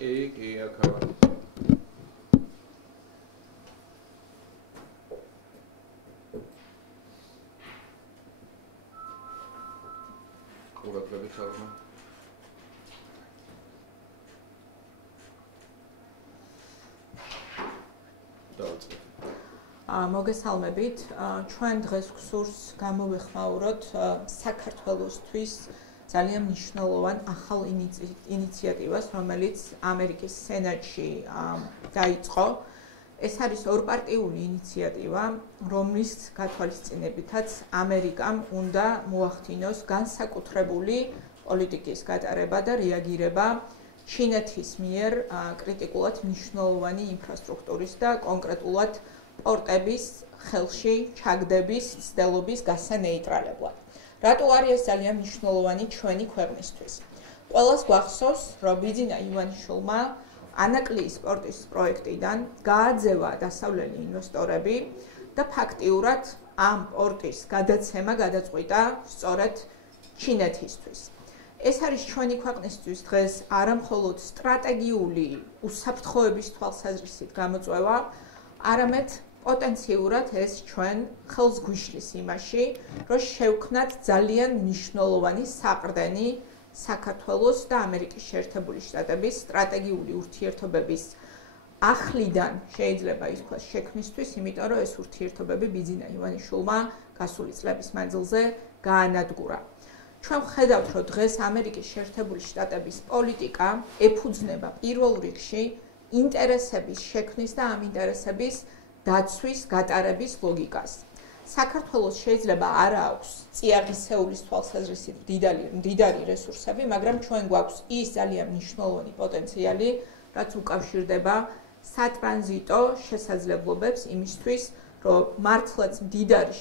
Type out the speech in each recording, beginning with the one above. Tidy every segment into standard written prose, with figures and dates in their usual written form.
კი, აქ ყურადღებით ხარმა. მოგესალმებით. ჩვენ დღეს გსურს გამოვეხმაუროთ საქართველოსთვის ძალიან მნიშვნელოვან ახალ ინიციატივას, რომელიც ამერიკის სენატში დაიწყო. ეს არის ორპარტიული ინიციატივა, რომლის გათვალისწინებითაც ამერიკამ უნდა მოახდინოს განსაკუთრებული პოლიტიკის გატარება და რეაგირება ჩინეთის მიერ კრიტიკულად მნიშვნელოვანი ინფრასტრუქტურის და კონკრეტულად პორტების ხელში ჩაგდების ცდელობის გასანეიტრალებლად. რატო არის ეს ძალიან მნიშვნელოვანი ჩვენი ქვეყნისთვის? ყველას გვახსოვს, რომ ბიძინა ივანიშვილმა ანაკლიის პორტის პროექტიდან გააძევა დასავლელი ინვესტორები და ფაქტიურად ამ პორტის გადაცემა გადაწყვიტა სწორედ ჩინეთისთვის. ეს არის ჩვენი ქვეყნისთვის დღეს არამხოლოდ სტრატეგიული უსაფრთხოების თვალსაზრისით გამოწვევა, არამედ პოტენციურად ეს ჩვენ ხელს გვიშლის იმაში, რომ შევქმნათ ძალიან მნიშვნელოვანი საყრდენი საქართველოს და ამერიკის შეერთებული შტატების სტრატეგიული ურთიერთობების ახლიდან შეიძლება ითქვას შექმნისთვის, იმიტომ რომ ეს ურთიერთობები ბიძინა ივანიშვილმა გასული წლების მანძილზე გაანადგურა. ჩვენ ვხედავთ, რომ დღეს ამერიკის შეერთებული შტატების პოლიტიკა ეფუძნება პირველ რიგში ინტერესების შექმნის და ამ ინტერესების დაცვის გატარების ლოგიკას. საქართველოს შეიძლება არ აქვს წიაღისეულის თვალსაზრისით მდიდარი რესურსები, მაგრამ ჩვენ გვაქვს ის ძალიან მნიშვნელოვანი პოტენციალი, რაც უკავშირდება სატრანზიტო შესაძლებლობებს იმისთვის, რომ მართლაც მდიდარი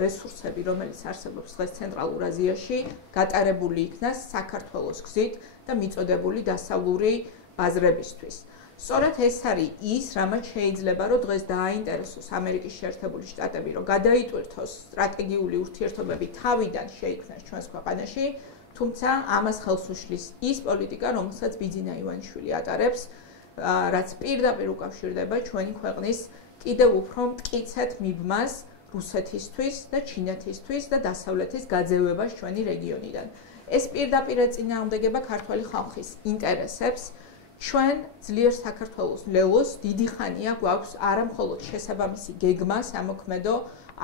რესურსები, რომელიც არსებობს დღეს ცენტრალურ აზიაში, გატარებული იქნას საქართველოს გზით და მიწოდებული დასავლური ბაზრებისთვის. სწორედ ეს არის ის, რამაც შეიძლება, რომ დღეს დააინტერესოს ამერიკის შეერთებული შტატები, რომ გადაიტვირთოს სტრატეგიული ურთიერთობები თავიდან შეიქმნას ჩვენს ქვეყანაში, თუმცა ამას ხელს უშლის ის პოლიტიკა, რომელსაც ბიძინა ივანიშვილი ატარებს, რაც პირდაპირ უკავშირდება ჩვენი ქვეყნის კიდევ უფრო მტკიცედ მიბმას რუსეთისთვის და ჩინეთისთვის და დასავლეთის გაძევებას ჩვენი რეგიონიდან. ეს პირდაპირ ეწინააღმდეგება ქართველი ხალხის ინტერესებს. ჩვენ ძლიერ საქართველოს ლელოს დიდი ხანია გვაქვს არამხოლოდ შესაბამისი გეგმა სამოქმედო,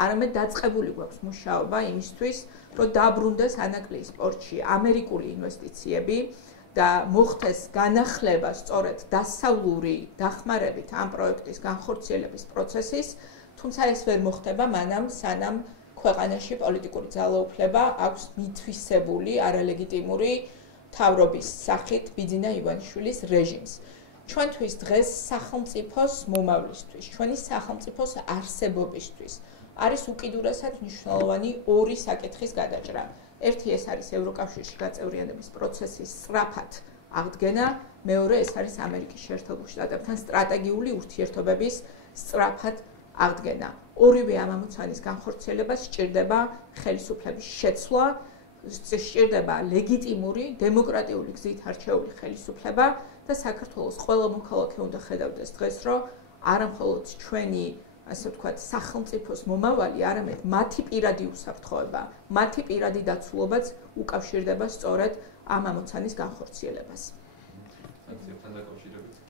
არამედ დაწყებული გვაქვს მუშაობა იმისთვის, რომ დაბრუნდეს ანაკლიის პორტში ამერიკული ინვესტიციები და მოხდეს განახლება სწორედ დასავლური დახმარებით ამ პროექტის განხორციელების პროცესის, თუმცა ეს ვერ მოხდება მანამ, სანამ ქვეყანაში პოლიტიკური ძალაუფლება აქვს მითვისებული არალეგიტიმური თავრობის სახით ბიძინა ივანიშვილის რეჟიმს. ჩვენთვის დღეს სახელმწიფოს მომავლისთვის, ჩვენი სახელმწიფოს არსებობისთვის არის უკიდურესად მნიშვნელოვანი ორი საკითხის გადაჭრა. ერთი ეს არის ევროკავშირში გაწევრიანების პროცესის სწრაფად აღდგენა, მეორე ეს არის ამერიკის შეერთებულ შტატებთან სტრატეგიული ურთიერთობების სწრაფად აღდგენა. ორივე ამ ამოცანის განხორციელება სჭირდება ხელისუფლების შეცვლა, სჭირდება ლეგიტიმური დემოკრატიული გზით არჩეული ხელისუფლება და საქართველოს ყველა მოქალაქე უნდა ხედავდეს დღეს, რომ არამხოლოდ ჩვენი ასე ვთქვათ სახელმწიფოს მომავალი, არამედ მათი პირადი უსაფრთხოება, მათი პირადი დაცულობაც უკავშირდება სწორედ ამ ამოცანის განხორციელებას.